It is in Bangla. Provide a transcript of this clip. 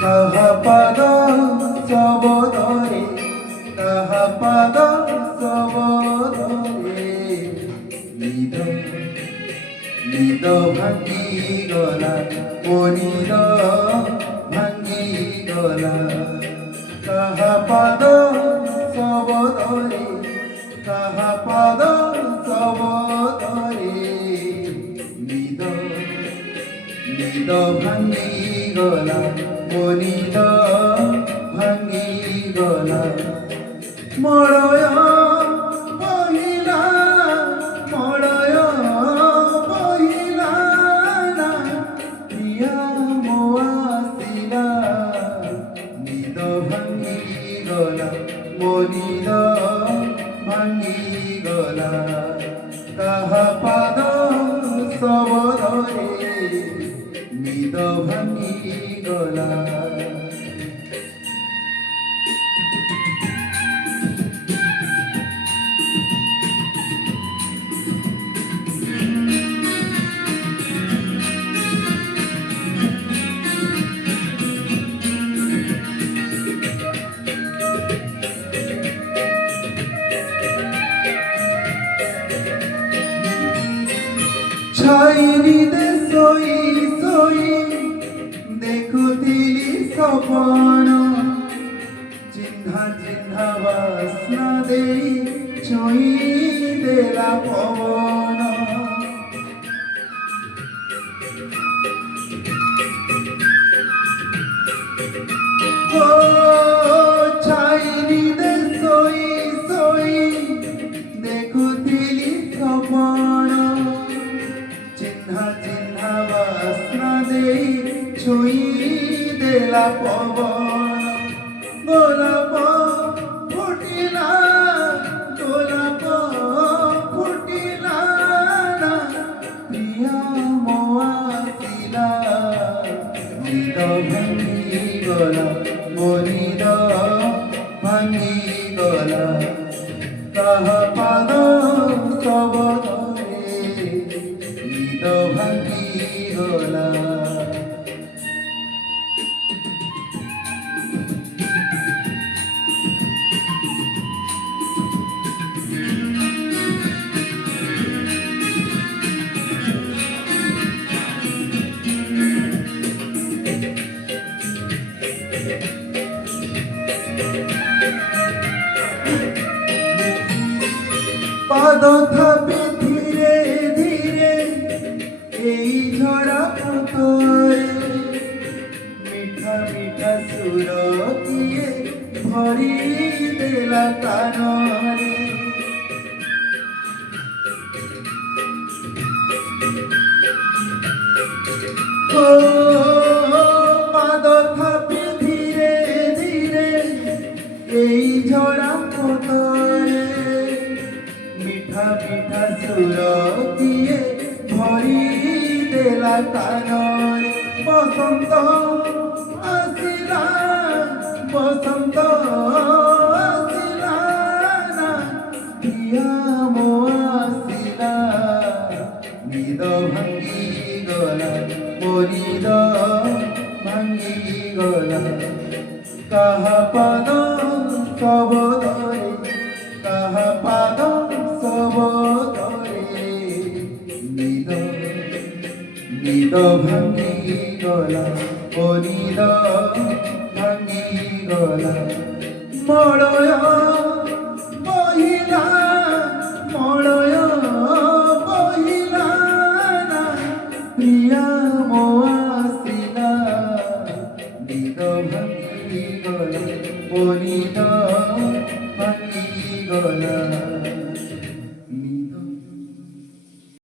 কাহা পাদ সবদরে কাহা পাদ সবদরে নিদ নিদ ভাঙি গলা মনিদ ভাঙি গলা কাহা পাদ সবদরে কাহা পাদ সবদরে নিদ নিদ ভাঙি গলা মনিদ ভাঙি গলা মরয় বহিলা মরয় বহিলা না প্রিয়া মোয়াসিলা নিদ ভাঙি গলা মনিদ ভাঙি গলা কাহা পাদ সবদরে নিদ ভাঙি গলা ছাইনিদে সই সই দেখুଥିଲି সপন চিহ্না চিহ্না বাসনা দেই ছুঁই দেলা পবন ও ছাইনিদে সই সই দেখুଥିଲି সপন চিহ্না চিহ্না বাসনা দেই ছুঁই দেলা পবন গোলাপ ফুটিলা গোলাপ ফুটিলা না প্রিয়া মোয়াসিলা নিদ ভাঙি গলা মনিদ ভাঙি গলা কাহা পাদ সবদরে নিদ ভাঙি গলা পাদ থাপে ধীরে ধীরে এই ঝরা পথরে মিঠা মিঠা সুর দিয়ে ভরি দেলা কানরে ও পাদ থাপে ধীরে ধীরে এই ঝরা পথরে মিঠা মিঠা সুর দিয়ে ভরি দেলা কানরে বসন্ত আসিলা বসন্ত আসিলা না প্রিয়া মোয়াসিলা নিদ ভাঙি গলা মনিদ ভাঙি গলা কাহা পাদ সবদরে কাহা পাদ সবদরে নিদ নিদ ভাঙি গলা মনিদ ভাঙি গলা মরয়